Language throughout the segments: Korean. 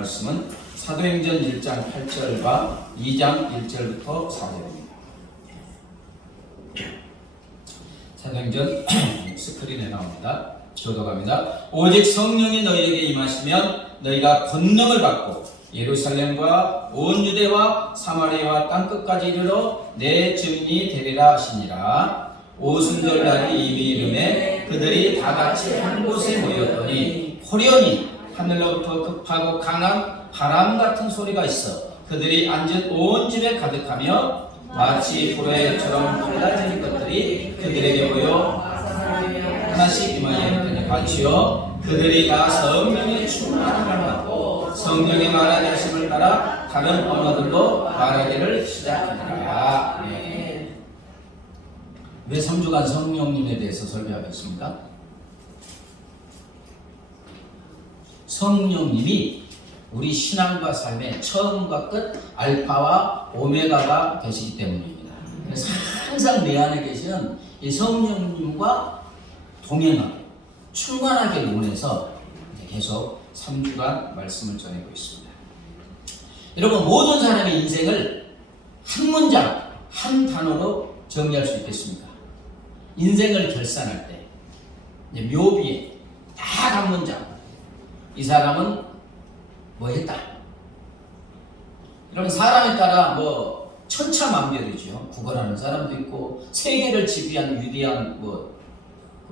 말씀은 사도행전 1장 8절과 2장 1절부터 4절입니다. 사도행전 스크린에 나옵니다. 교독합니다. 오직 성령이 너희에게 임하시면 너희가 권능을 받고 예루살렘과 온 유대와 사마리아와 땅끝까지 이르러 내 증인이 되리라 하시니라. 오순절날이 이미 이름에 그들이 다같이 한 곳에 모였더니 호련히 하늘로부터 급하고 강한 바람 같은 소리가 있어 그들이 앉은 온 집에 가득하며 마치 불의처럼 갈라지는 것들이 그들에게 보여 하나씩 임하여 있더니 같이요 그들이 다 성령의 충만함을 받고 성령의 말하게 하심을 따라 다른 언어들로 말하기를 시작하니라. 네. 왜 3주간 성령님에 대해서 설교하겠습니까? 성령님이 우리 신앙과 삶의 처음과 끝 알파와 오메가가 되시기 때문입니다. 그래서 항상 내 안에 계시는 이 성령님과 동행하고 충만하게 원해서 계속 3주간 말씀을 전하고 있습니다. 여러분 모든 사람의 인생을 한 문장 한 단어로 정리할 수 있겠습니까? 인생을 결산할 때 이제 묘비에 딱 한 문장 이 사람은 뭐 했다. 여러분 사람에 따라 뭐 천차만별이죠. 구걸하는 사람도 있고 세계를 지배한 위대한 뭐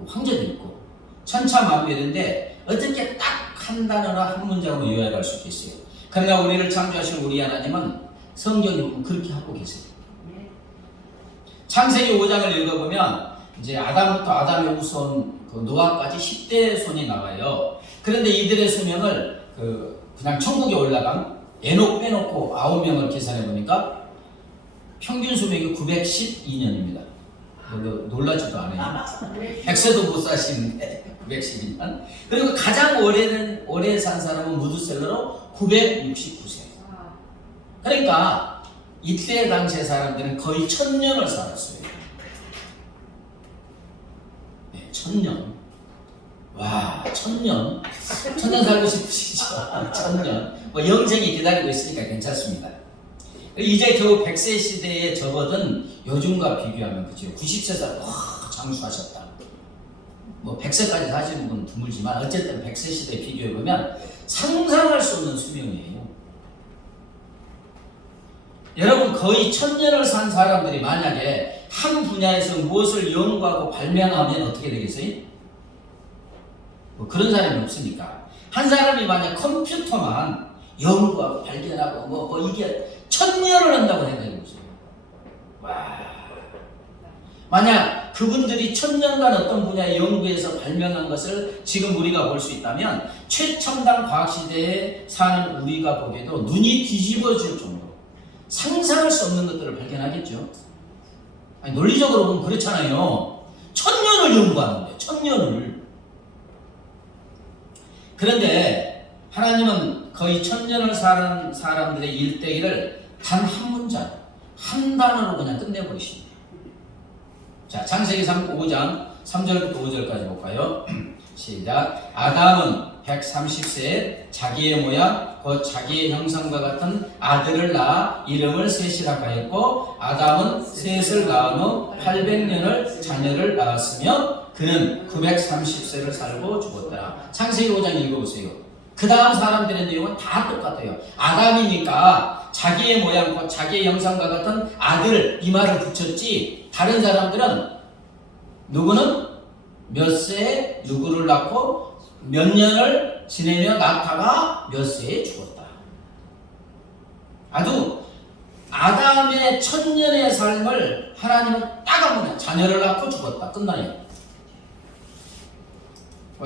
황제도 있고 천차만별인데 어떻게 딱 한 단어나 한 문장으로 요약할 수 있겠어요? 그러나 우리를 창조하신 우리 하나님은 성경에 보면 그렇게 하고 계세요. 창세기 5장을 읽어보면 이제 아담부터 아담의 후손 그 노아까지 10대 손이 나와요. 그런데 이들의 수명을 그냥 천국에 올라간 에녹 빼놓고 9명을 계산해 보니까 평균 수명이 912년입니다. 놀라지도 않아요. 100세도 못 사시는데 912년. 그리고 가장 오래 산 사람은 무드셀러로 969세. 그러니까 이때 당시의 사람들은 거의 1000년을 살았어요. 네, 1000년. 와, 1000년. 1000년 살고 싶으시죠? 1000년. 뭐 영생이 기다리고 있으니까 괜찮습니다. 이제 겨우 100세 시대에 접어든 요즘과 비교하면 그죠? 90세 살 장수하셨다. 뭐 100세까지 사시는 분 드물지만 어쨌든 100세 시대에 비교해보면 상상할 수 없는 수명이에요. 여러분 거의 1000년을 산 사람들이 만약에 한 분야에서 무엇을 연구하고 발명하면 어떻게 되겠어요? 뭐 그런 사람이 없으니까. 한 사람이 만약 컴퓨터만 연구하고 발견하고 뭐 이게 1000년을 한다고 생각해보세요. 와. 만약 그분들이 1000년간 어떤 분야의 연구에서 발명한 것을 지금 우리가 볼 수 있다면 최첨단 과학시대에 사는 우리가 보기에도 눈이 뒤집어질 정도로 상상할 수 없는 것들을 발견하겠죠. 아니, 논리적으로 보면 그렇잖아요. 1000년을 연구하는데 1000년을. 그런데 하나님은 거의 1000년을 사는 사람들의 일대기를 단 한 문장, 한 단어로 그냥 끝내버리십니다. 자, 창세기 5장 3절부터 5절까지 볼까요? 시작. 아담은 130세에 자기의 모양, 곧 자기의 형상과 같은 아들을 낳아 이름을 셋이라 하였고 아담은 셋을 낳은 후 800년을 자녀를 낳았으며 그는 930세를 살고 죽었더라. 창세기 5장 읽어보세요. 그 다음 사람들의 내용은 다 똑같아요. 아담이니까 자기의 모양과 자기의 형상과 같은 아들 이 말을 붙였지 다른 사람들은 누구는 몇 세에 누구를 낳고 몇 년을 지내며 낳다가 몇 세에 죽었다. 아주 아담의 1000년의 삶을 하나님은 딱 한 번에 자녀를 낳고 죽었다. 끝나요.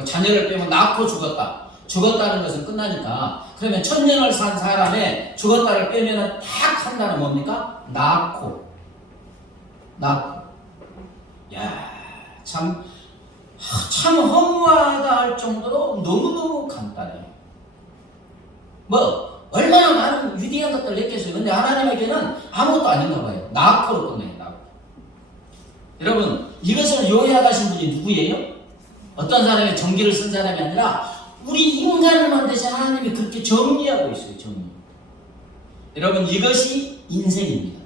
자녀를 빼면 낳고 죽었다. 죽었다는 것은 끝나니까 그러면 1000년을 산 사람의 죽었다를 빼면 딱 한다는 뭡니까? 낳고. 야, 참 허무하다 할 정도로 너무너무 간단해요. 뭐 얼마나 많은 위대한 것들 냈겠어요. 근데 하나님에게는 아무것도 아닌가 봐요. 낳고로 끝내요. 낳고. 여러분 이것을 요약하신 분이 누구예요? 어떤 사람이 정기를 쓴 사람이 아니라 우리 인간을 만드신 하나님이 그렇게 정리하고 있어요. 정리. 여러분, 이것이 인생입니다.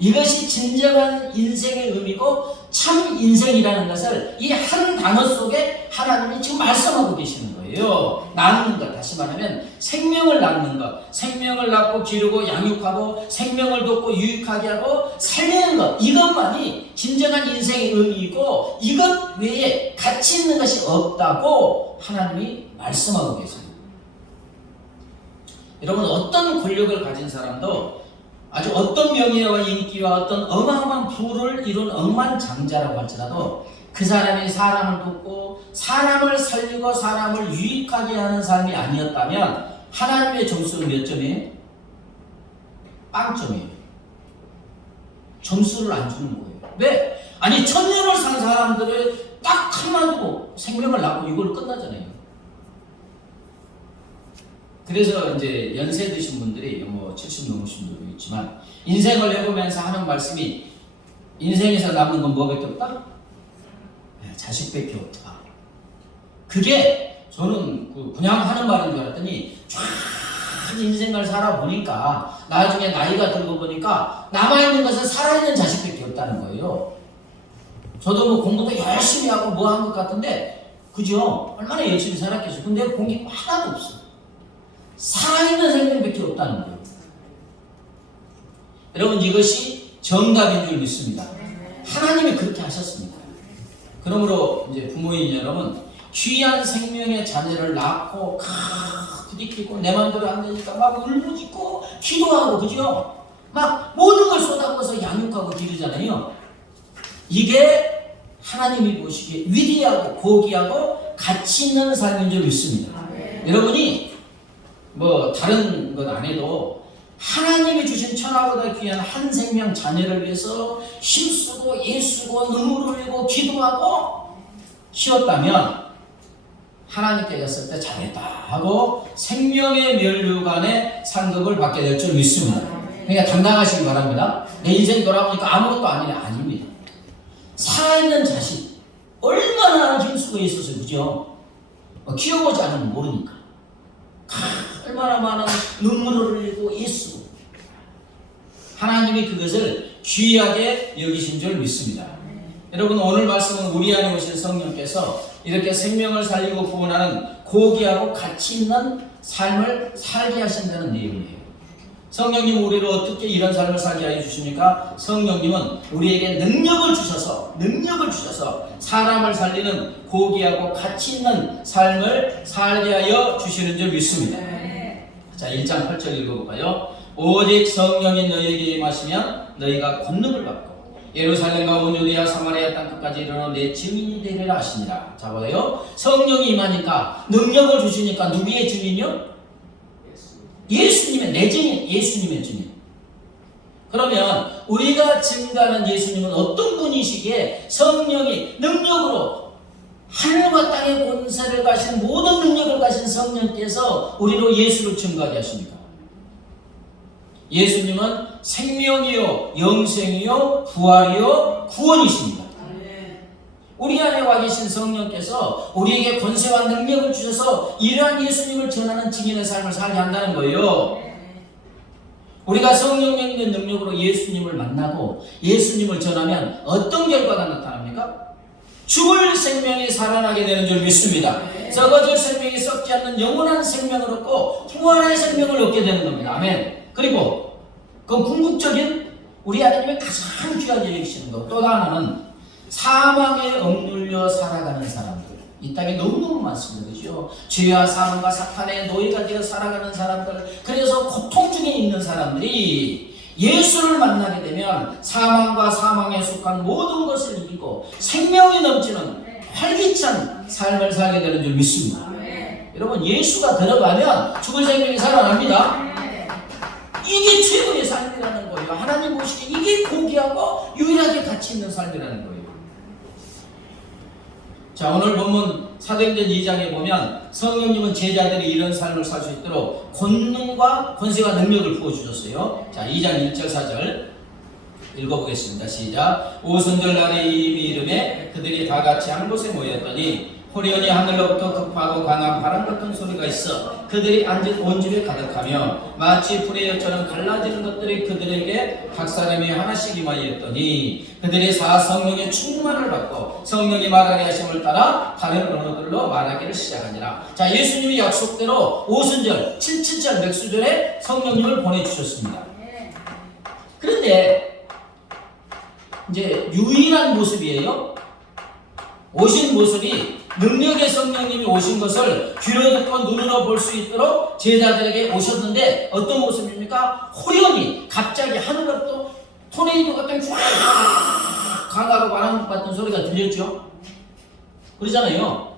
이것이 진정한 인생의 의미고 참 인생이라는 것을 이 한 단어 속에 하나님이 지금 말씀하고 계시는 거예요. 낳는 것, 다시 말하면 생명을 낳는 것, 생명을 낳고 기르고 양육하고 생명을 돕고 유익하게 하고 살리는 것, 이것만이 진정한 인생의 의미이고 이것 외에 가치 있는 것이 없다고 하나님이 말씀하고 계십니다. 여러분, 어떤 권력을 가진 사람도 아주 어떤 명예와 인기와 어떤 어마어마한 부를 이룬 억만장자라고 할지라도 그 사람이 사람을 돕고 사람을 살리고 사람을 유익하게 하는 삶이 아니었다면 하나님의 점수는 몇 점이에요? 빵점이에요. 점수를 안 주는 거예요. 왜? 아니, 천년을 산 사람들을 딱 하나도 생명을 낳고 이걸로 끝나잖아요. 그래서 이제 연세 드신 분들이 뭐 70 넘으신 분도 있지만 인생을 해보면서 하는 말씀이 인생에서 남는 건 뭐밖에 없다? 자식밖에 없다. 그게 저는 그냥 하는 말인 줄 알았더니 쫙 인생을 살아보니까 나중에 나이가 들고 보니까 남아있는 것은 살아있는 자식밖에 없다는 거예요. 저도 뭐 공부도 열심히 하고 뭐 한 것 같은데 그죠? 얼마나 열심히 살았겠어요. 근데 공기 하나도 없어. 살아있는 생명밖에 없다는 거예요. 여러분, 이것이 정답인 줄 믿습니다. 하나님이 그렇게 하셨습니다. 그러므로 이제 부모인 여러분, 귀한 생명의 자녀를 낳고 부딪히고 내 마음대로 안 되니까 막 울부짖고 기도하고 그죠? 막 모든 걸 쏟아부어서 양육하고 기르잖아요. 이게 하나님이 보시기에 위대하고 고귀하고 가치 있는 삶인 줄 믿습니다. 여러분이 뭐 다른 것 안 해도 하나님이 주신 천하보다 귀한 한 생명 자녀를 위해서 힘쓰고 애쓰고 눈물을 흘리고 기도하고 쉬었다면 하나님께 갔을 때 잘했다 하고 생명의 면류관의 상급을 받게 될 줄 믿습니다. 그러니까 당당하시기 바랍니다. 내 인생 돌아보니까 아무것도 아닙니다. 살아있는 자식 얼마나 힘쓰고 있었어요. 그죠? 키워보지 않으면 모르니까. 얼마나 많은 눈물을 흘리고 애쓰고 하나님이 그것을 귀하게 여기신 줄 믿습니다. 여러분, 오늘 말씀은 우리 안에 오신 성령께서 이렇게 생명을 살리고 구원하는 고귀하고 가치 있는 삶을 살게 하신다는 내용이에요. 성령님 우리를 어떻게 이런 삶을 살게 하여 주십니까? 성령님은 우리에게 능력을 주셔서 사람을 살리는 고귀하고 가치 있는 삶을 살게 하여 주시는 줄 믿습니다. 자, 1장 8절 읽어볼까요? 오직 성령이 너희에게 임하시면 너희가 권능을 받고 예루살렘과 온 유대야 사마리아 땅끝까지 이르러 내 증인이 되리라 하시니라. 자, 보세요. 성령이 임하니까 능력을 주시니까 누구의 증인이요? 예수님의 내 증인, 예수님의 증인. 그러면 우리가 증거하는 예수님은 어떤 분이시기에 성령이 능력으로 하늘과 땅의 권세를 가신 모든 능력을 가신 성령께서 우리로 예수를 증거하게 하십니까? 예수님은 생명이요 영생이요 부활이요 구원이십니다. 우리 안에 와 계신 성령께서 우리에게 권세와 능력을 주셔서 이러한 예수님을 전하는 증인의 삶을 살게 한다는 거예요. 우리가 성령님의 능력으로 예수님을 만나고 예수님을 전하면 어떤 결과가 나타납니까? 죽을 생명이 살아나게 되는 줄 믿습니다. 썩어질 생명이 썩지 않는 영원한 생명을 얻고 부활의 생명을 얻게 되는 겁니다. 아멘. 그리고 그 궁극적인 우리 하나님의 가장 귀하게 여기시는 것, 또 하나는 사망에 억눌려 살아가는 사람들. 이 땅에 너무너무 많습니다. 그죠? 죄와 사망과 사탄의 노예가 되어 살아가는 사람들, 그래서 고통 중에 있는 사람들이 예수를 만나게 되면 사망과 사망에 속한 모든 것을 이기고 생명이 넘치는 활기찬 삶을 살게 되는 줄 믿습니다. 여러분, 예수가 들어가면 죽은 생명이 살아납니다. 이게 최고의 삶이라는 거예요. 하나님 보시기에 이게 고귀하고 유일하게 가치 있는 삶이라는 거예요. 자, 오늘 본문 사도행전 2장에 보면 성령님은 제자들이 이런 삶을 살 수 있도록 권능과 권세와 능력을 부어주셨어요. 자, 2장 1절 4절 읽어보겠습니다. 시작. 오순절 날에 이 이름에 그들이 다 같이 한 곳에 모였더니 호련히 하늘로부터 급하고 강한 바람 같은 소리가 있어 그들이 앉은 온 집에 가득하며 마치 불의 엿처럼 갈라지는 것들이 그들에게 각 사람이 하나씩 임하였더니 그들이 성령의 충만을 받고 성령이 말하게 하심을 따라 다른 언어들로 말하기를 시작하니라. 자, 예수님이 약속대로 오순절 777 맥수절에 성령님을 보내주셨습니다. 그런데 이제 유일한 모습이에요. 오신 모습이 능력의 성령님이 오신 것을 귀로 듣고 눈으로 볼 수 있도록 제자들에게 오셨는데 어떤 모습입니까? 호련히 갑자기 하늘로부터 토네이도 같은 쫙 강하고 바람 같은 소리가 들렸죠. 그러잖아요.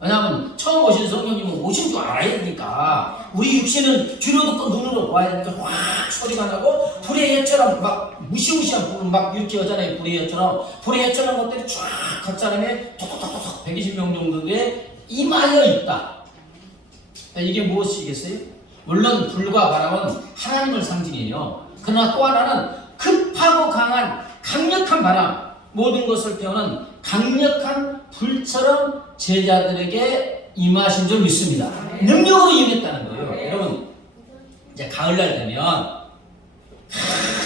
왜냐하면 처음 오신 성령님은 오신 줄 알아야 되니까 우리 육신은 귀로 듣고 눈으로 봐야 되니까 확 소리가 나고 불의 엿처럼 막 무시무시한 불 막 이렇게 하잖아요. 불의 엿처럼 불의 엿처럼 것들이 쫙 각 사람의 톡톡톡톡 120명 정도에 임하여 있다. 이게 무엇이겠어요? 물론 불과 바람은 하나님을 상징해요. 그러나 또 하나는 급하고 강한 강력한 바람, 모든 것을 태우는 강력한 불처럼 제자들에게 임하신 줄 믿습니다. 능력으로 임했다는 거예요. 여러분, 이제 가을날 되면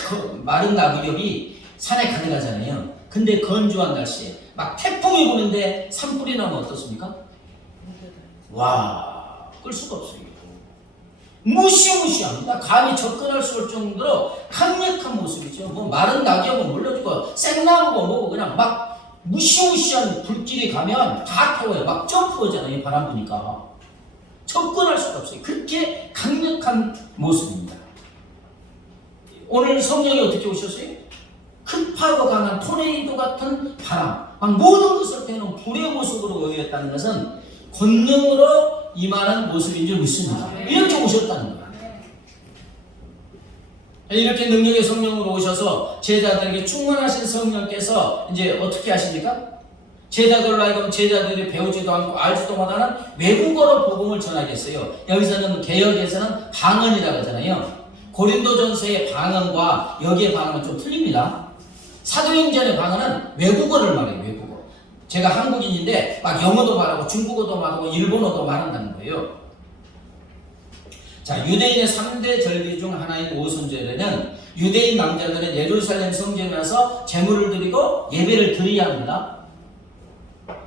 그 마른 나무엽이 산에 가득하잖아요. 근데 건조한 날씨에 막 태풍이 부는데 산불이 나면 어떻습니까? 와, 끌 수가 없어요. 무시무시합니다. 감히 접근할 수 없을 정도로 강력한 모습이죠. 뭐 마른 낙엽은 물론이고 생나무고 뭐고 그냥 막 무시무시한 불길이 가면 다 태워요. 막 점프하잖아요. 바람 부니까 접근할 수가 없어요. 그렇게 강력한 모습입니다. 오늘 성령이 어떻게 오셨어요? 급하고 강한 토네이도 같은 바람, 막 모든 것을 태우는 불의 모습으로 오셨다는 것은 권능으로 임하는 모습인 줄 믿습니다. 이렇게 오셨다는 거예요. 이렇게 능력의 성령으로 오셔서 제자들에게 충만하신 성령께서 이제 어떻게 하십니까? 제자들로 하여금 제자들이 배우지도 않고 알지도 못하는 외국어로 복음을 전하겠어요. 여기서는 개역에서는 방언이라고 하잖아요. 고린도전서의 방언과 여기의 방언은 좀 틀립니다. 사도행전의 방언은 외국어를 말해요. 외국어. 제가 한국인인데 막 영어도 말하고 중국어도 말하고 일본어도 말한다는 거예요. 자, 유대인의 3대 절기 중 하나인 오순절에는 유대인 남자들은 예루살렘 성전에 가서 제물을 드리고 예배를 드려야 합니다.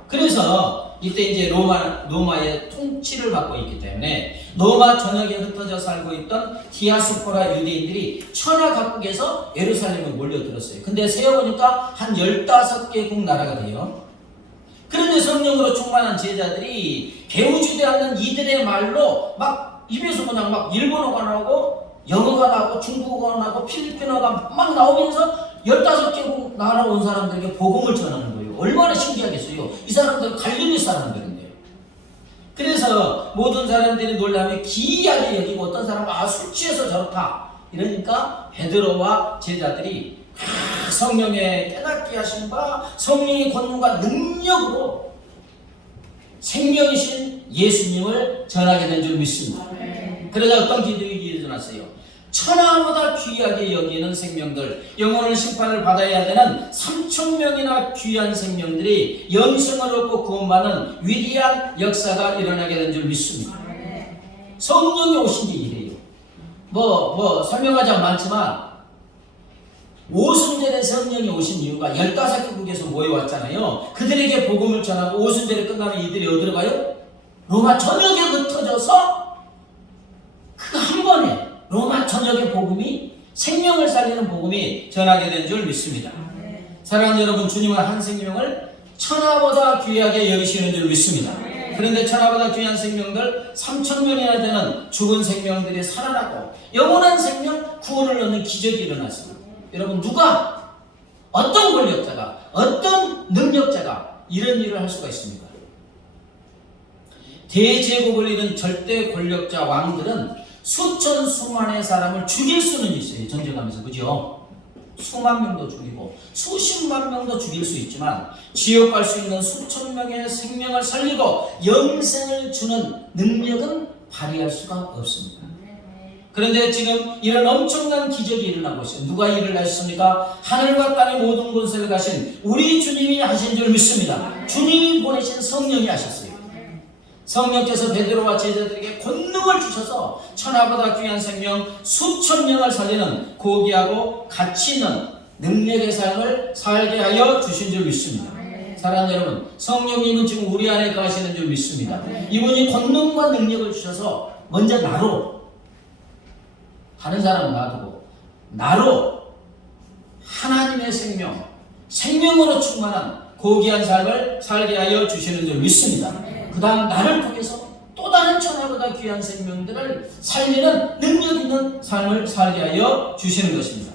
그래서 이때 이제 로마의 통치를 받고 있기 때문에 로마 전역에 흩어져 살고 있던 디아스포라 유대인들이 천하 각국에서 예루살렘에 몰려들었어요. 근데 세어보니까 한 15개국 나라가 돼요. 그런데 성령으로 충만한 제자들이 배우지도 않는 이들의 말로 막 입에서 그냥 막 일본어가 나오고 영어가 나오고 중국어가 나오고 필리핀어가 막 나오면서 15개국 나라 온 사람들에게 복음을 전하는 거예요. 얼마나 신기하겠어요. 이 사람들은 갈릴리 사람들인데요. 그래서 모든 사람들이 놀라며 기이하게 여기고 어떤 사람은 술 취해서 저렇다. 이러니까 베드로와 제자들이 성령의 깨닫게 하심과 성령의 권능과 능력으로 생명이신 예수님을 전하게 된 줄 믿습니다. 그러자 어떤 기적이 일어났어요. 천하보다 귀하게 여기는 생명들, 영원한 심판을 받아야 되는 3,000명이나 귀한 생명들이 영생을 얻고 구원받는 위대한 역사가 일어나게 된 줄 믿습니다. 성령이 오신 게 이래요. 설명하자면 많지만 오순절에 성령이 오신 이유가 15개국에서 모여왔잖아요. 그들에게 복음을 전하고 오순절에 끝나면 이들이 어디로 가요? 로마 전역에 흩어져서 그 한 번에 로마 전역의 복음이 생명을 살리는 복음이 전하게 된 줄 믿습니다. 사랑하는 여러분, 주님은 한 생명을 천하보다 귀하게 여기시는 줄 믿습니다. 그런데 천하보다 귀한 생명들 3,000명이나 되는 죽은 생명들이 살아나고 영원한 생명 구원을 얻는 기적이 일어났습니다. 여러분, 누가 어떤 권력자가 어떤 능력자가 이런 일을 할 수가 있습니까? 대제국을 이룬 절대 권력자 왕들은 수천 수만의 사람을 죽일 수는 있어요. 전쟁하면서. 그죠? 수만 명도 죽이고 수십만 명도 죽일 수 있지만 지옥 갈 수 있는 수천 명의 생명을 살리고 영생을 주는 능력은 발휘할 수가 없습니다. 그런데 지금 이런 엄청난 기적이 일어나고 있어요. 누가 일을 하셨습니까? 하늘과 땅의 모든 권세를 가신 우리 주님이 하신 줄 믿습니다. 주님이 보내신 성령이 하셨어요. 성령께서 베드로와 제자들에게 권능을 주셔서 천하보다 귀한 생명 수천 명을 살리는 고귀하고 가치 있는 능력의 삶을 살게 하여 주신 줄 믿습니다. 사랑하는 여러분, 성령님은 지금 우리 안에 거하시는 줄 믿습니다. 이분이 권능과 능력을 주셔서 먼저 나로, 다른 사람은 놔두고 나로 하나님의 생명, 생명으로 충만한 고귀한 삶을 살게 하여 주시는 줄 믿습니다. 그 다음 나를 통해서 또 다른 천하보다 귀한 생명들을 살리는 능력 있는 삶을 살게 하여 주시는 것입니다.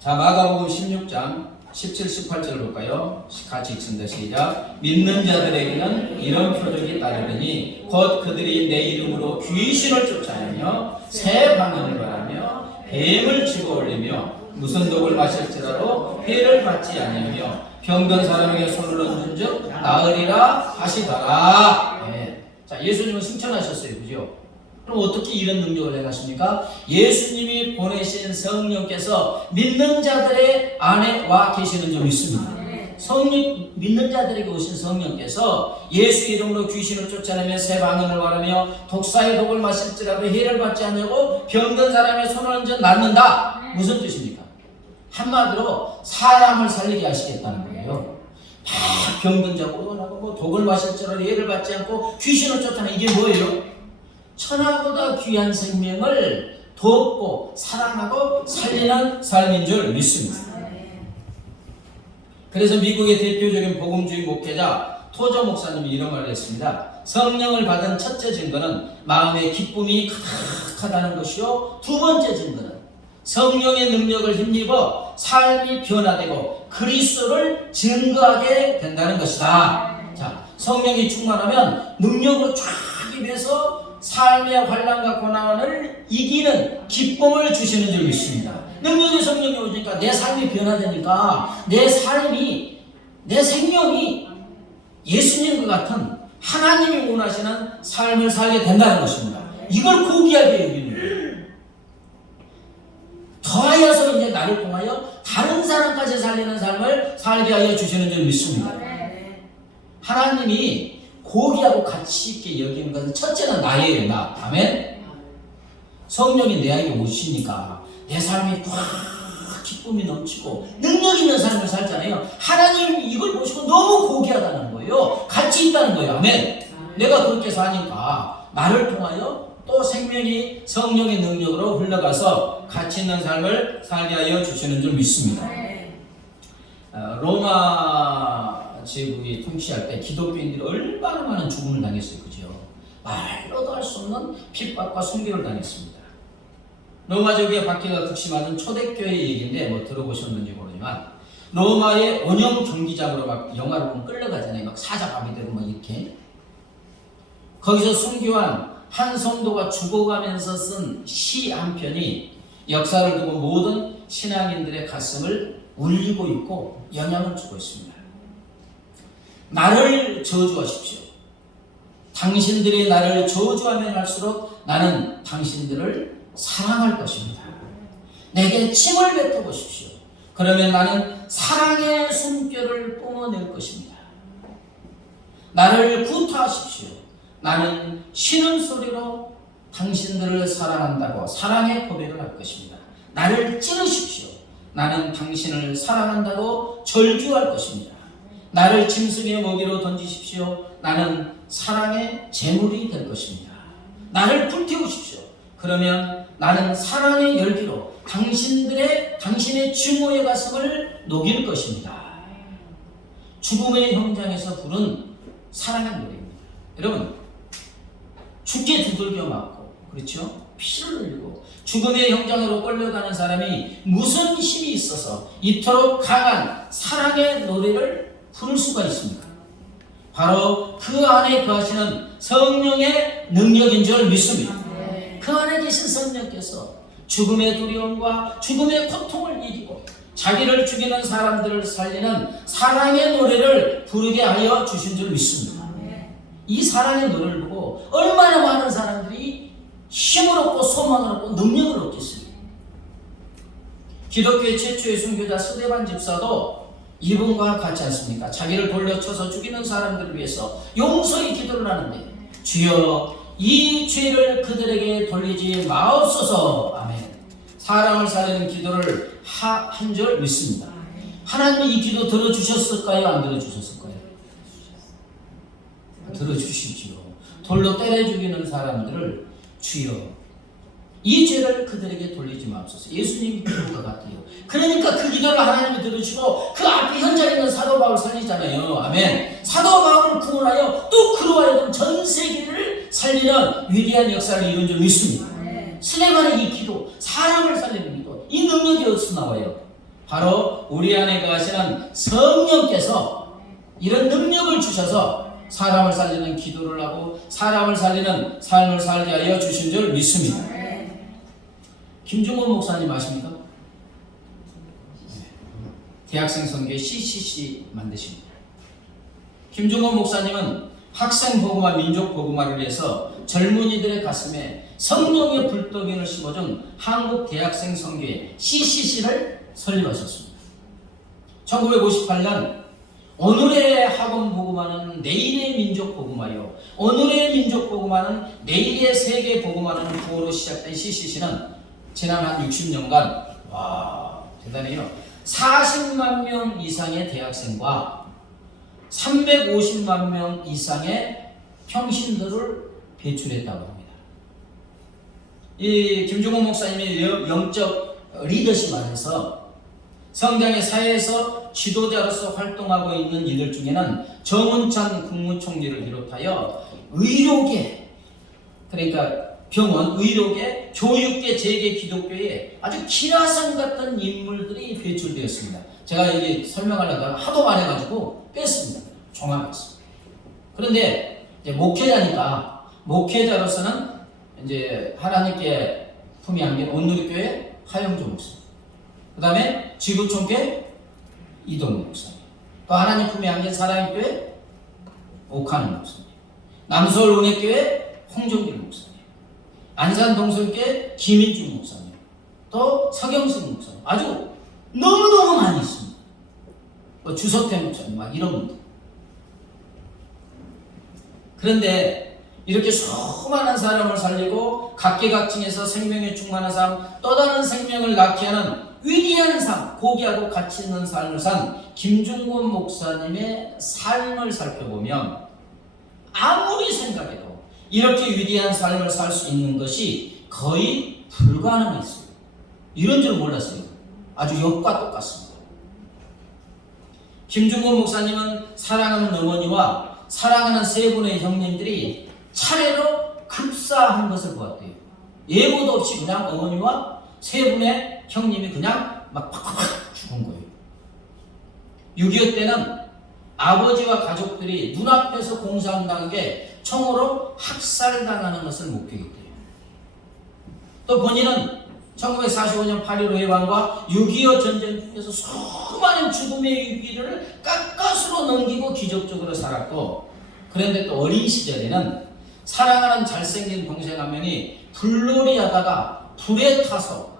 자, 마가복음 16장 17, 18절을 볼까요? 같이 읽습니다. 시작. 믿는 자들에게는 이런 표적이 따르더니 곧 그들이 내 이름으로 귀신을 쫓아내며 새 방언을 말하며 뱀을 치고 올리며 무슨 독을 마실지라도 해를 받지 아니하며 병든 사람에게 손을 얹은즉 나으리라 하시더라. 네. 자, 예수님은 승천하셨어요, 그죠? 그럼 어떻게 이런 능력을 행하십니까? 예수님이 보내신 성령께서 믿는 자들의 안에 와 계시는 줄 믿습니다. 성령, 믿는 자들에게 오신 성령께서 예수 이름으로 귀신을 쫓아내며 새 방언을 말하며 독사의 독을 마실지라도 해를 받지 않냐고 병든 사람의 손을 얹어 낫는다. 무슨 뜻입니까? 한마디로 사람을 살리게 하시겠다는 거예요. 막 병든 자고 뭐 독을 마실지라도 해를 받지 않고 귀신을 쫓아내. 이게 뭐예요? 천하보다 귀한 생명을 돕고 사랑하고 살리는 삶인 줄 믿습니다. 그래서 미국의 대표적인 복음주의 목회자 토저 목사님이 이런 말을 했습니다. 성령을 받은 첫째 증거는 마음의 기쁨이 가득하다는 것이요, 두 번째 증거는 성령의 능력을 힘입어 삶이 변화되고 그리스도를 증거하게 된다는 것이다. 자, 성령이 충만하면 능력으로 쫙 임해서 삶의 환난과 고난을 이기는 기쁨을 주시는 줄 믿습니다. 능력의 성령이 오니까 내 삶이 변화되니까 내 삶이, 내 생명이 예수님과 같은 하나님이 원하시는 삶을 살게 된다는 것입니다. 이걸 고귀하게 여기는 거예요. 더하여서 이제 나를 통하여 다른 사람까지 살리는 삶을 살게 하여 주시는 줄 믿습니다. 하나님이 고귀하고 가치 있게 여기는 것은 첫째는 나예요, 나. 아멘? 성령이 내 안에 오시니까 내 삶이 꽉 기쁨이 넘치고 능력 있는 삶을 살잖아요. 하나님이 이걸 보시고 너무 고귀하다는 거예요. 가치 있다는 거예요. 아멘? 내가 그렇게 사니까 나를 통하여 또 생명이 성령의 능력으로 흘러가서 가치 있는 삶을 살게 하여 주시는 줄 믿습니다. 로마 제국이 통치할 때 기독교인들이 얼마나 많은 죽음을 당했어요, 그죠? 말로도 할 수 없는 핍박과 순교를 당했습니다. 로마 제국의 박해가 극심하던 초대교회 얘기인데 뭐 들어보셨는지 모르지만 로마의 원형 경기장으로 막 영화로 보면 끌려가잖아요. 막 사자밥이 되고 막 이렇게. 거기서 순교한 한 성도가 죽어가면서 쓴 시 한 편이 역사를 두고 모든 신앙인들의 가슴을 울리고 있고 영향을 주고 있습니다. 나를 저주하십시오. 당신들이 나를 저주하면 할수록 나는 당신들을 사랑할 것입니다. 내게 침을 뱉어보십시오. 그러면 나는 사랑의 숨결을 뿜어낼 것입니다. 나를 구타하십시오. 나는 쉬는 소리로 당신들을 사랑한다고 사랑의 고백을 할 것입니다. 나를 찌르십시오. 나는 당신을 사랑한다고 절규할 것입니다. 나를 짐승의 먹이로 던지십시오. 나는 사랑의 제물이 될 것입니다. 나를 불태우십시오. 그러면 나는 사랑의 열기로 당신의 증오의 가슴을 녹일 것입니다. 죽음의 현장에서 부른 사랑의 노래입니다. 여러분, 죽게 두들겨 맞고, 그렇죠? 피를 흘리고 죽음의 현장으로 끌려가는 사람이 무슨 힘이 있어서 이토록 강한 사랑의 노래를 부를 수가 있습니까? 바로 그 안에 거하시는 성령의 능력인 줄 믿습니다. 그 안에 계신 성령께서 죽음의 두려움과 죽음의 고통을 이기고 자기를 죽이는 사람들을 살리는 사랑의 노래를 부르게 하여 주신 줄 믿습니다. 이 사랑의 노래를 보고 얼마나 많은 사람들이 힘을 얻고 소망을 얻고 능력을 얻겠습니까? 기독교의 최초의 순교자 스데반 집사도 이분과 같지 않습니까? 자기를 돌려쳐서 죽이는 사람들을 위해서 용서의 기도를 하는데 주여 이 죄를 그들에게 돌리지 마옵소서. 아멘. 사람을 살리는 기도를 한 줄 믿습니다. 하나님이 이 기도 들어주셨을까요? 안 들어주셨을까요? 들어주시지요. 돌로 때려 죽이는 사람들을 주여 이 죄를 그들에게 돌리지 마옵소서. 예수님 기도가 같아요. 그러니까 그 기도를 하나님이 들으시고 그 앞에 현장에 있는 사도 바울을 살리잖아요. 아멘. 사도 바울을 구원하여 또 그로 하여금 전 세계를 살리는 위대한 역사를 이룬 줄 믿습니다. 스데반의 이 기도, 사람을 살리는 기도, 이 능력이 어디서 나와요? 바로 우리 안에 거하시는 성령께서 이런 능력을 주셔서 사람을 살리는 기도를 하고 사람을 살리는 삶을 살게 하여 주신 줄 믿습니다. 김중건 목사님 아십니까? 대학생 선교회 CCC 만드십니다. 김중건 목사님은 학생 복음화, 민족 복음화를 위해서 젊은이들의 가슴에 성령의 불떡이를 심어준 한국 대학생 선교회 CCC를 설립하셨습니다. 1958년 오늘의 학원 복음화는 내일의 민족 복음화요, 오늘의 민족 복음화는 내일의 세계 복음화라는 구호로 시작된 CCC는 지난 한 60년간 와 대단해요. 40만 명 이상의 대학생과 350만 명 이상의 평신도를 배출했다고 합니다. 이 김중건 목사님의 영적 리더십 안에서 성장의 사회에서 지도자로서 활동하고 있는 이들 중에는 정운찬 국무총리를 비롯하여 의료계, 그러니까 병원, 의료계, 교육계, 재계, 기독교에 아주 기라성 같은 인물들이 배출되었습니다. 제가 여기 설명하려다가 하도 많아가지고 뺐습니다. 종합했습니다. 그런데 이제 목회자니까 목회자로서는 이제 하나님께 품이 안긴 온누리교회 하영조 목사님, 그 다음에 지구촌교회 이동훈 목사님, 또 하나님 품이 안긴 사랑교회 오카는 목사님, 남서울 은혜교회 홍정길 목사님, 안산 동설교회 김인중 목사님, 또 서경승 목사님, 아주 너무너무 많이 있습니다. 또 주석태 목사님, 막 이런 분들. 그런데 이렇게 수많은 사람을 살리고 각계각층에서 생명에 충만한 삶, 또 다른 생명을 낳게 하는 위대한 삶, 고귀하고 가치 있는 삶을 산 김중건 목사님의 삶을 살펴보면 아무리 생각해도 이렇게 위대한 삶을 살 수 있는 것이 거의 불가능했어요. 이런 줄 몰랐어요. 아주 역과 똑같습니다. 김중건 목사님은 사랑하는 어머니와 사랑하는 세 분의 형님들이 차례로 급사한 것을 보았대요. 예고도 없이 그냥 어머니와 세 분의 형님이 그냥 막 팍팍 죽은 거예요. 6.25 때는 아버지와 가족들이 눈앞에서 공산당한 게 총으로 학살당하는 것을 목격했대요. 또 본인은 1945년 8.15 해방과 6.25 전쟁 중에서 수많은 죽음의 위기를 가까스로 넘기고 기적적으로 살았고, 그런데 또 어린 시절에는 사랑하는 잘생긴 동생 한 명이 불놀이 하다가 불에 타서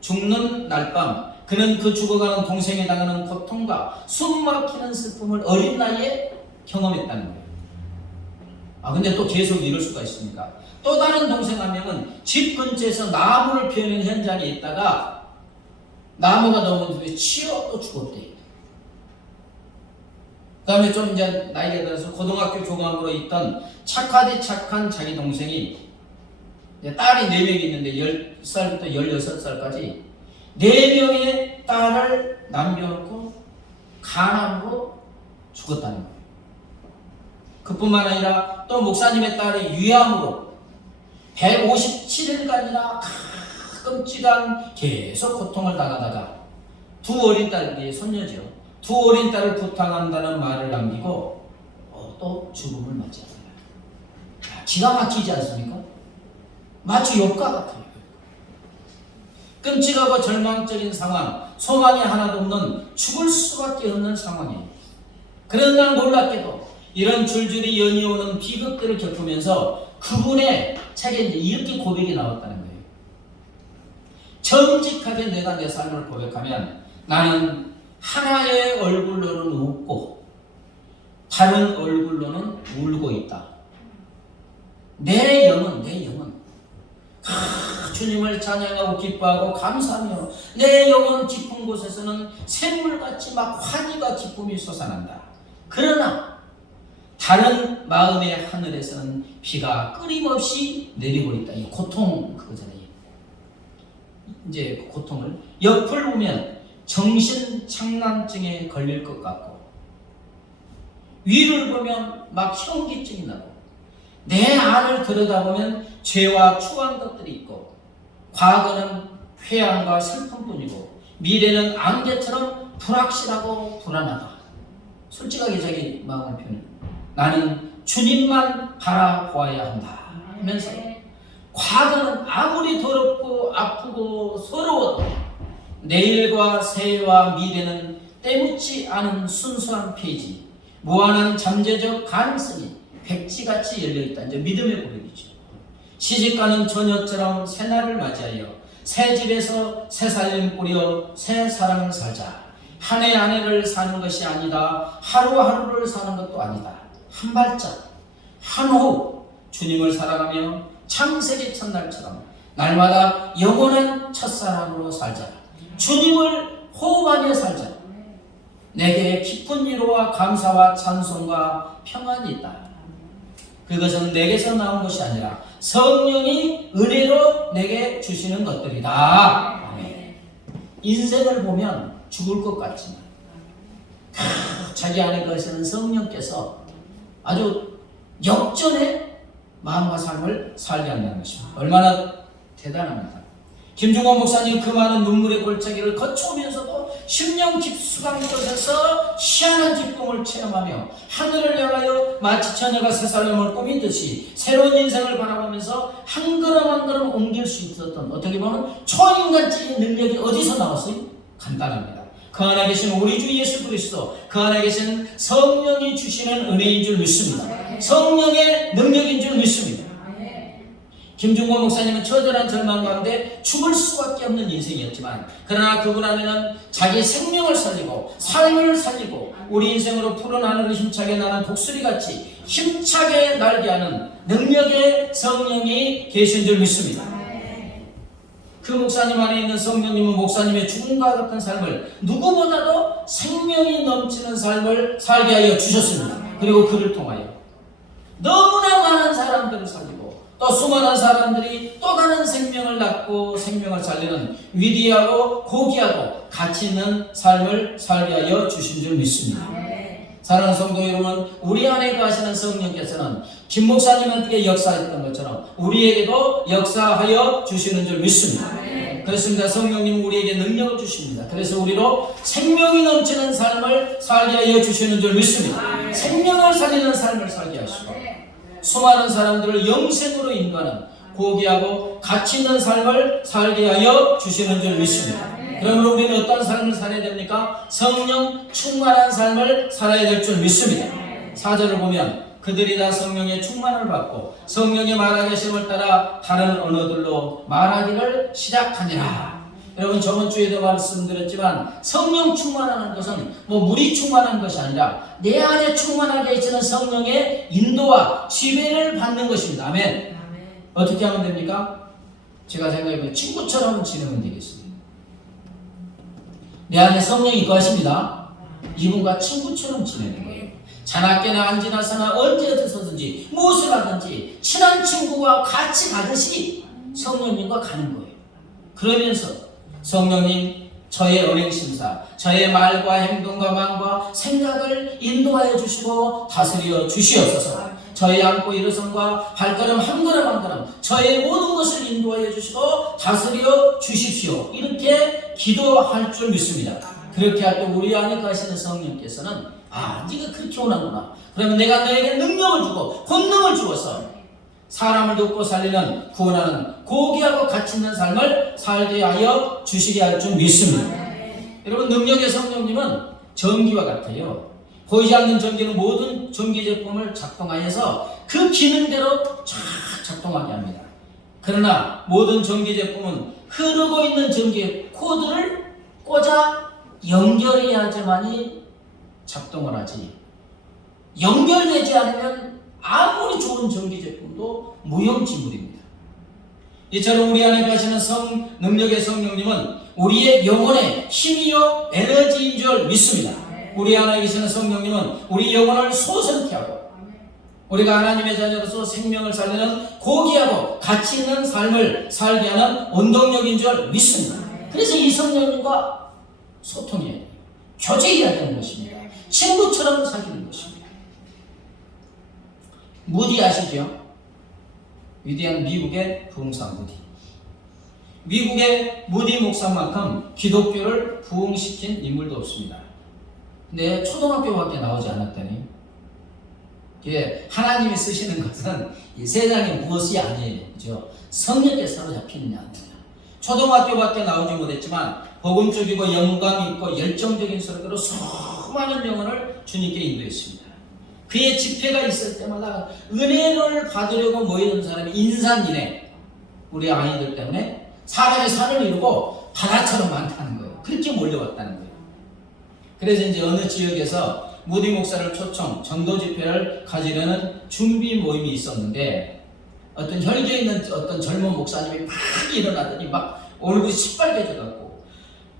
죽는 날밤, 그는 그 죽어가는 동생에 당하는 고통과 숨막히는 슬픔을 어린 나이에 경험했다는 거예요. 근데 또 계속 이럴 수가 있습니까? 또 다른 동생 한 명은 집 근처에서 나무를 베는 현장에 있다가 나무가 넘어지는데 치여 또 죽었대요. 그 다음에 좀 이제 나이가 들어서 고등학교 교감으로 있던 착하디 착한 자기 동생이, 딸이 4명이 있는데 10살부터 16살까지 4명의 딸을 남겨놓고 간암으로 죽었다는 거예요. 그뿐만 아니라 또 목사님의 딸이 위암으로 157일간이나 끔찍한 계속 고통을 당하다가 두 어린 딸이 손녀죠. 두 어린 딸을 부탁한다는 말을 남기고 또 죽음을 맞이합니다. 기가 막히지 않습니까? 마치 역과 같아요. 끔찍하고 절망적인 상황, 소망이 하나도 없는 죽을 수밖에 없는 상황이에요. 그러나 놀랍게도 이런 줄줄이 연이오는 비극들을 겪으면서 그분의 책에 이렇게 고백이 나왔다는 거예요. 정직하게 내가 내 삶을 고백하면 나는 하나의 얼굴로는 웃고 다른 얼굴로는 울고 있다. 내 영은 주님을 찬양하고 기뻐하고 감사하며 내 영혼 깊은 곳에서는 샘물같이 막 환희가 기쁨이 솟아난다. 그러나 다른 마음의 하늘에서는 비가 끊임없이 내리고 있다. 이 고통 그거잖아요. 이제 그 고통을 옆을 보면 정신착란증에 걸릴 것 같고 위를 보면 막 현기증이 나고 내 안을 들여다보면 죄와 추한 것들이 있고 과거는 회한과 슬픔뿐이고 미래는 안개처럼 불확실하고 불안하다. 솔직하게 자기 마음을 표현해. 나는 주님만 바라보아야 한다 하면서 과거는 아무리 더럽고 아프고 서러워도 내일과 새해와 미래는 때묻지 않은 순수한 페이지, 무한한 잠재적 가능성이 백지같이 열려있다. 이제 믿음의 고백이죠. 시집가는 처녀처럼 새날을 맞이하여 새 집에서 새 살림 꾸려 새 사랑을 살자. 한 해 한 해를 사는 것이 아니다. 하루하루를 사는 것도 아니다. 한 발짝, 한 호흡 주님을 사랑하며 창세기 첫날처럼 날마다 영원한 첫사랑으로 살자. 주님을 호흡하며 살자. 내게 깊은 위로와 감사와 찬송과 평안이 있다. 그것은 내게서 나온 것이 아니라 성령이 은혜로 내게 주시는 것들이다. 아멘. 인생을 보면 죽을 것 같지만 자기 안에 거하시는 성령께서 아주 역전의 마음과 삶을 살게 한다는 것입니다. 얼마나 대단합니다. 김중원 목사님 그 많은 눈물의 골짜기를 거쳐오면서도 심령 깊숙한 곳에서 희한한 기쁨을 체험하며 하늘을 향하여 마치 처녀가 새 살림을 꾸미듯이 새로운 인생을 바라보면서 한 걸음 한 걸음 옮길 수 있었던 어떻게 보면 초인간적인 능력이 어디서 나왔어요? 간단합니다. 그 안에 계신 우리 주 예수 그리스도, 그 안에 계신 성령이 주시는 은혜인 줄 믿습니다. 성령의 능력인 줄 믿습니다. 김중권 목사님은 처절한 절망 가운데 죽을 수밖에 없는 인생이었지만 그러나 그분 안에는 자기 생명을 살리고 삶을 살리고 우리 인생으로 푸른 하늘을 힘차게 나는 독수리같이 힘차게 날게 하는 능력의 성령이 계신 줄 믿습니다. 그 목사님 안에 있는 성령님은 목사님의 죽음과 같은 삶을 누구보다도 생명이 넘치는 삶을 살게 하여 주셨습니다. 그리고 그를 통하여 너무나 많은 사람들을 살리고 또 수많은 사람들이 또 다른 생명을 낳고 생명을 살리는 위대하고 고귀하고 가치 있는 삶을 살게 하여 주신 줄 믿습니다. 사랑하는 성도 여러분, 우리 안에 거하시는 성령께서는 김 목사님한테 역사했던 것처럼 우리에게도 역사하여 주시는 줄 믿습니다. 그렇습니다. 성령님은 우리에게 능력을 주십니다. 그래서 우리로 생명이 넘치는 삶을 살게 하여 주시는 줄 믿습니다. 생명을 살리는 삶을 살게 하시고 수많은 사람들을 영생으로 인도하는 고귀하고 가치 있는 삶을 살게 하여 주시는 줄 믿습니다. 그러므로 우리는 어떤 삶을 살아야 됩니까? 성령 충만한 삶을 살아야 될 줄 믿습니다. 4절을 보면 그들이 다 성령의 충만을 받고 성령의 말하게 하심을 따라 다른 언어들로 말하기를 시작하니라. 여러분 저번 주에도 말씀드렸지만 성령 충만하는 것은 물이 충만한 것이 아니라 내 안에 충만하게 있는 성령의 인도와 지배를 받는 것입니다. 아멘. 어떻게 하면 됩니까? 제가 생각해보면 친구처럼 지내면 되겠습니다. 내 안에 성령이 거하십니다. 이분과 친구처럼 지내는 거예요. 자나깨나 안지나서나 언제 어디서든지 무엇을 하든지 친한 친구와 같이 가듯이 성령님과 가는 거예요. 그러면서 성령님 저의 언행심사, 저의 말과 행동과 마음과 생각을 인도하여 주시고 다스려 주시옵소서. 저의 앉고 일어선과 발걸음 한 걸음 한 걸음 저의 모든 것을 인도하여 주시고 다스려 주십시오. 이렇게 기도할 줄 믿습니다. 그렇게 할 때 우리 안에 가시는 성령께서는 네가 그렇게 원하구나. 그러면 내가 너에게 능력을 주고 권능을 주어서 사람을 돕고 살리는 구원하는 고귀하고 가치 있는 삶을 살게 하여 주시게 할 줄 믿습니다. 여러분 능력의 성령님은 전기와 같아요. 보이지 않는 전기는 모든 전기 제품을 작동하여서 그 기능대로 쫙 작동하게 합니다. 그러나 모든 전기 제품은 흐르고 있는 전기의 코드를 꽂아 연결해야지만이 작동을 하지, 연결되지 않으면 아무리 좋은 전기 제품도 무용지물입니다. 이처럼 우리 안에 가시는 능력의 성령님은 우리의 영혼의 힘이요 에너지인 줄 믿습니다. 우리 안에 계시는 성령님은 우리 영혼을 소성케 하고 우리가 하나님의 자녀로서 생명을 살리는 고귀하고 가치 있는 삶을 살게 하는 원동력인 줄 믿습니다. 그래서 이 성령님과 소통해야 돼요. 교제해야 되는 것입니다. 친구처럼 사귀는 것입니다. 무디 아시죠? 위대한 미국의 부흥사 무디. 미국의 무디 목사만큼 기독교를 부흥시킨 인물도 없습니다. 근데 초등학교밖에 나오지 않았다니. 하나님이 쓰시는 것은 이 세상에 무엇이 아니에요. 그죠? 성령께 사로잡히느냐 안 되냐. 초등학교밖에 나오지 못했지만 복음적이고 영감 있고 열정적인 설교로 수많은 영혼을 주님께 인도했습니다. 그의 집회가 있을 때마다 은혜를 받으려고 모이는 사람이 인산인해. 우리 아이들 때문에 사람이 산을 이루고 바다처럼 많다는 거예요. 그렇게 몰려왔다는 거예요. 그래서 이제 어느 지역에서 무디 목사를 초청 전도 집회를 가지려는 준비 모임이 있었는데 어떤 혈기에 있는 어떤 젊은 목사님이 막 일어나더니 막 얼굴이 시뻘개져 갖고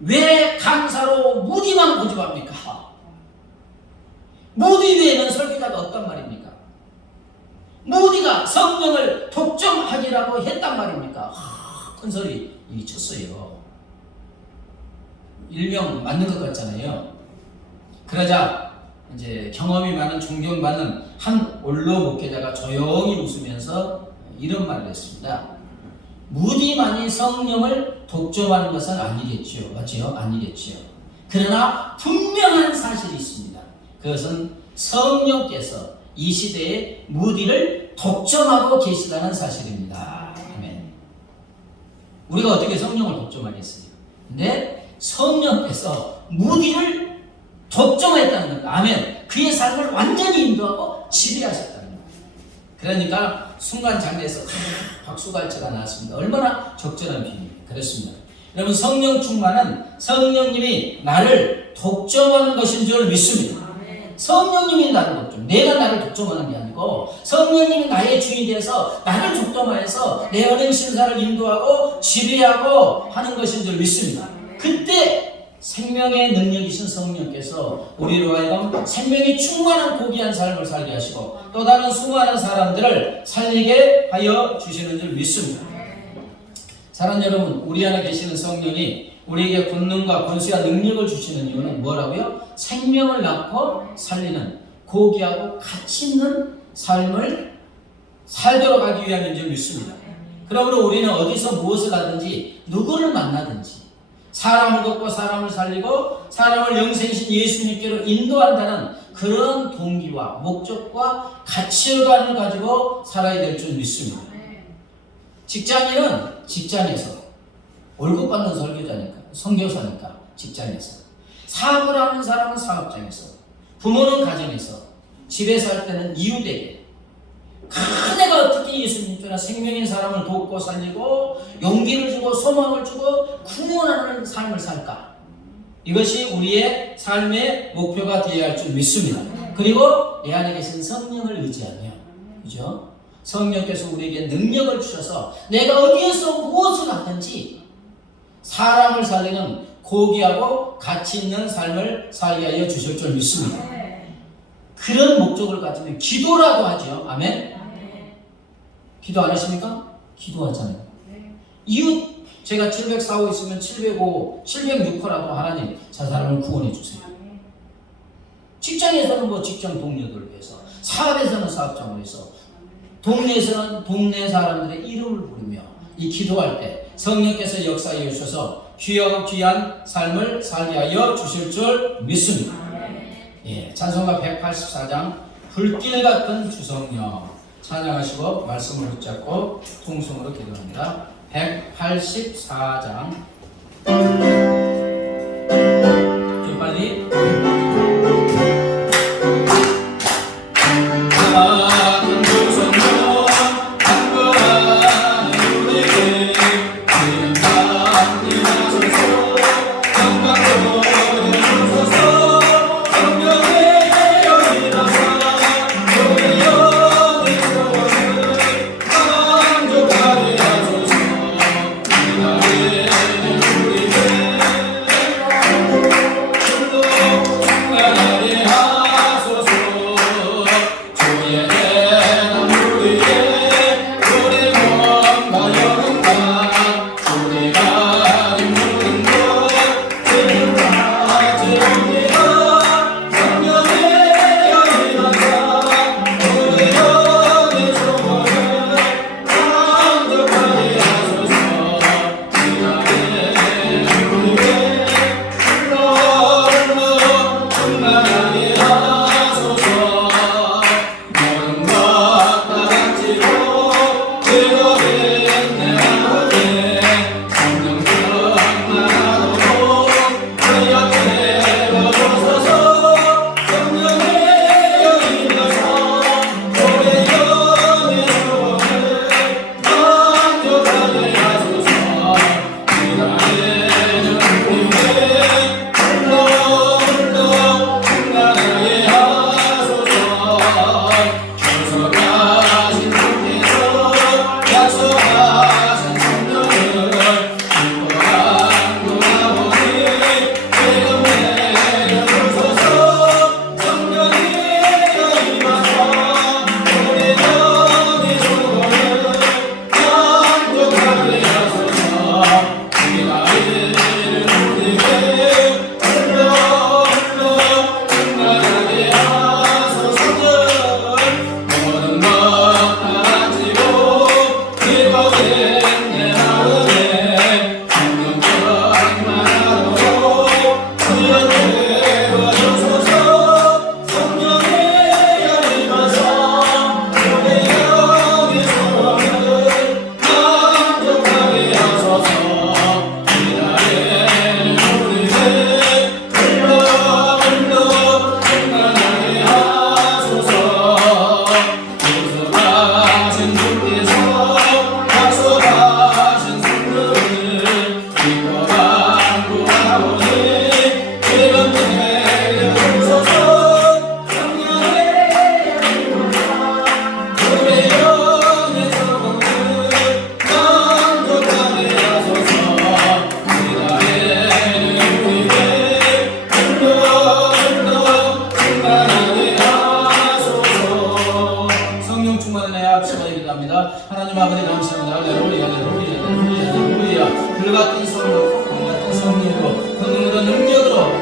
왜 강사로 무디만 고집합니까? 무디 외에는 설교자가 없단 말입니까? 무디가 성령을 독점하기라고 했단 말입니까? 큰 소리 쳤어요. 일명 맞는 것 같잖아요. 그러자 이제 경험이 많은 존경받는 한 원로 목회자가 조용히 웃으면서 이런 말을 했습니다. 무디만이 성령을 독점하는 것은 아니겠지요. 맞지요? 아니겠지요. 그러나 분명한 사실이 있습니다. 그것은 성령께서 이 시대에 무디를 독점하고 계시다는 사실입니다. 아멘. 우리가 어떻게 성령을 독점하겠어요? 근데 성령께서 무디를 독점했다는 겁니다. 아멘. 그의 삶을 완전히 인도하고 지배하셨다는 겁니다. 그러니까 순간 장례에서 박수갈채가 나왔습니다. 얼마나 적절한 비유입니다. 그렇습니다. 여러분, 성령 충만은 성령님이 나를 독점하는 것인 줄 믿습니다. 성령님이 나를 독점, 내가 나를 독점하는 게 아니고 성령님이 나의 주인이 돼서 나를 독점하여서 내 은행 신사를 인도하고 지배하고 하는 것인 줄 믿습니다. 그때 생명의 능력이신 성령께서 우리로 하여금 생명이 충만한 고귀한 삶을 살게 하시고 또 다른 수많은 사람들을 살리게 하여 주시는 줄 믿습니다. 사랑하는 여러분, 우리 안에 계시는 성령이 우리에게 권능과 권세와 능력을 주시는 이유는 뭐라고요? 생명을 낳고 살리는 고귀하고 가치 있는 삶을 살도록 하기 위함인 줄 믿습니다. 그러므로 우리는 어디서 무엇을 하든지 누구를 만나든지 사람을 돕고 사람을 살리고 사람을 영생이신 예수님께로 인도한다는 그런 동기와 목적과 가치관을 가지고 살아야 될 줄 믿습니다. 직장인은 직장에서 월급 받는 설교자니까, 선교사니까 직장에서, 사업을 하는 사람은 사업장에서, 부모는 가정에서, 집에서 할 때는 이웃에게 내가 어떻게 예수님처럼 생명인 사람을 돕고 살리고 용기를 주고 소망을 주고 구원하는 삶을 살까? 이것이 우리의 삶의 목표가 되어야 할 줄 믿습니다. 그리고 내 안에 계신 성령을 의지하며, 그죠? 성령께서 우리에게 능력을 주셔서 내가 어디에서 무엇을 하든지 사람을 살리는 고귀하고 가치 있는 삶을 살게 하여 주실 줄 믿습니다. 그런 목적을 가지면 기도라도 하죠. 아멘? 기도 안 하십니까? 기도하잖아요. 이웃 제가 704호 있으면 705, 706호라도 하나님 저 사람을 구원해 주세요. 직장에서는 뭐 직장 동료들을 위해서, 사업에서는 사업장을 위해서, 동네에서는 동네 사람들의 이름을 부르며 이 기도할 때 성령께서 역사해 주셔서 귀한 삶을 살게 하여 주실 줄 믿습니다. 예, 찬송가 184장 불길 같은 주성령 찬양하시고 말씀을 붙잡고 통성으로 기도합니다. 184장 좀 빨리 같은 주성령 한거하는 우리에게 기름 담긴 하소서 영광으로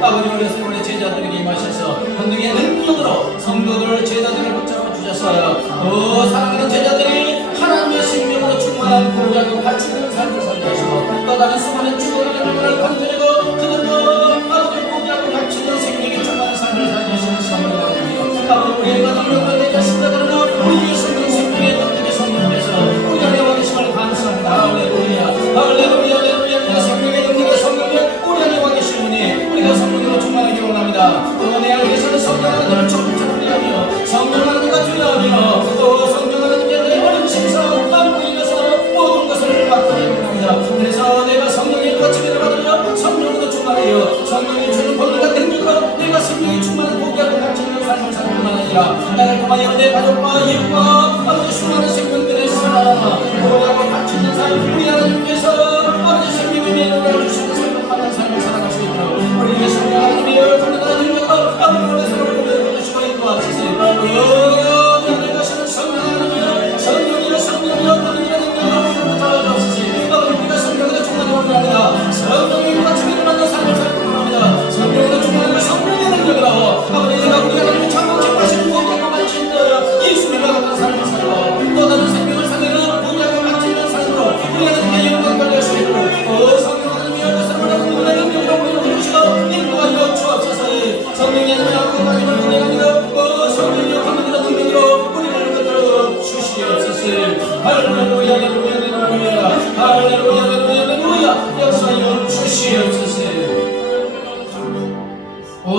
아버지 우리 성령의 제자들에게 임하셔서 권능의 능력으로 성도들 제자들을 붙잡아 주셔서 사랑하는 제자들이 하나님의 생명으로 충만한 고귀하고 가치 있는 삶을 살게 하시고 또 다른 수많은 죽어가는 영혼을 건져내고 그들도 아버지 고귀하고 가치 있는 생명이 충만한 삶을 살게 하시는 성령 하나님이여 아버지 우리의 능력으로 되겠습니다. 그러나 우리의 생명의 능력의 성령께서 우리 안에 와 계심을 감사합니다. 할렐루야 할렐루야 할렐루야 생명의 능력의 성령이 우리 안에 와 계시오니 우리가 성령으로 충만하게 원합니다. 또 내 안에 계시는 성령 하나님을 적극적으로 하며 성령 하나님과 주여하며 또 성령 하나님께 내 어린 심성 안고 일어서 모든 것을 맡아내기 원합니다. 그래서 내가 성령의 거침을 받으며 성령으로 충만하여 성령이 주는 권능과 능력으로 내가 생명이 충만한 고귀하고 가치 있는 삶을 살 뿐만 아니라 나를 통하여 내 가족과 이웃과 아버지 수많은 생명들의 살아 고귀하고 가치 있는 삶 우리 하나님께서 아버지 생명의 매력을 주시는 생명받는 삶을 살아갈 수 있도록 우리에게 성령 하나님의 권능과 능력으로 아버지 우리 서로를 보내주시고 인도하시세 우리 안에 가시는 성령 하나님이여 성령이여 성령이여 권능과 능력으로 붙잡아주시세 아버지 우리가 성령으로 충만하고 합니다. 성령의 가치를 받는 삶을 살 뿐만 합니다. 성령으로 충만한 성령의 능력으로 아버지 내가 우리 하나님의 참고 기뻐하시는 고귀하고 가치 있는 예수님과 같은 삶을 살고 또 다른 생명을 살리는 고귀하고 가치 있는 삶으로 우리 하나님께 영광 돌릴 수 있도록 성령 하나님이여 그 사람을 구원의 능력으로 우리를 주시고 인도하여 주옵소서. 성령이 하나님의 가짐을 보내갑니다. 성령이여 권능과 능력으로 우리를 붙들어 주시옵소서. 할렐루야 할렐루야 할렐루야 할렐루야 할렐루야 역사여 주시옵소서.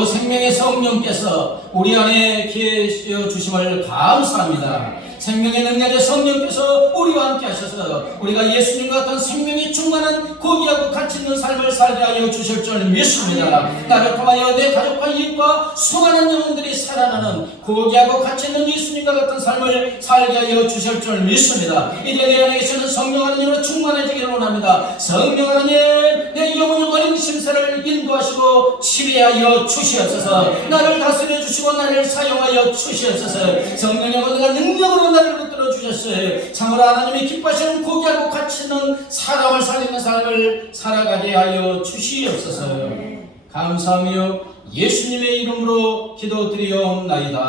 생명의 성령께서 우리 안에 계셔 주심을 감사합니다. 생명의 능력의 성령께서 우리와 함께 하셔서 우리가 예수님과 같은 생명이 충만한 고귀하고 가치 있는 삶을 살게 하여 주실 줄 믿습니다. 나를 통하여 내 가족과 이웃과 수많은 영혼들이 살아나는 고귀하고 가치 있는 예수님과 같은 삶을 살게 하여 주실 줄 믿습니다. 이제 내 안에 계시는 성령 하나님으로 충만해지기를 원합니다. 성령 하나님 내 영혼의 어린 심사를 인도하시고 지배하여 주시옵소서. 나를 다스려 주시고 나를 사용하여 주시옵소서. 성령의 권능과 능력으로 나를 붙들어 주셨어요. 참으로 하나님이 기뻐하시는 고귀하고 가치 있는 사람을 살리는 삶을 살아가게 하여 주시옵소서. 감사하며 예수님의 이름으로 기도드리옵나이다.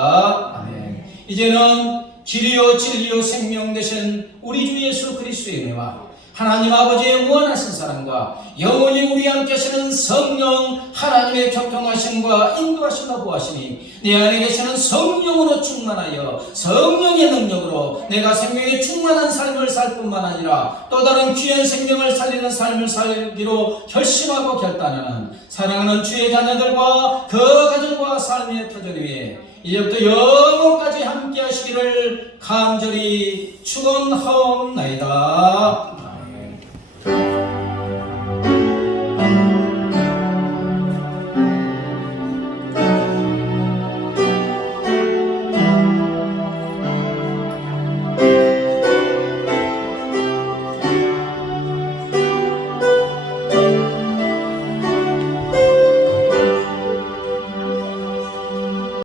아멘. 이제는 길이요 진리요 생명 되신 우리 주 예수 그리스도의 은혜와 하나님 아버지의 무한하신 사랑과 영원히 우리 함께 하시는 성령 하나님의 교통하심과 인도하심과 보하심이 내 안에 계시는 성령으로 충만하여 성령의 능력으로 내가 생명의 충만한 삶을 살 뿐만 아니라 또 다른 귀한 생명을 살리는 삶을 살기로 결심하고 결단하는 사랑하는 주의 자녀들과 그 가정과 삶의 터전 위에 이제부터 영원까지 함께 하시기를 간절히 축원하옵나이다.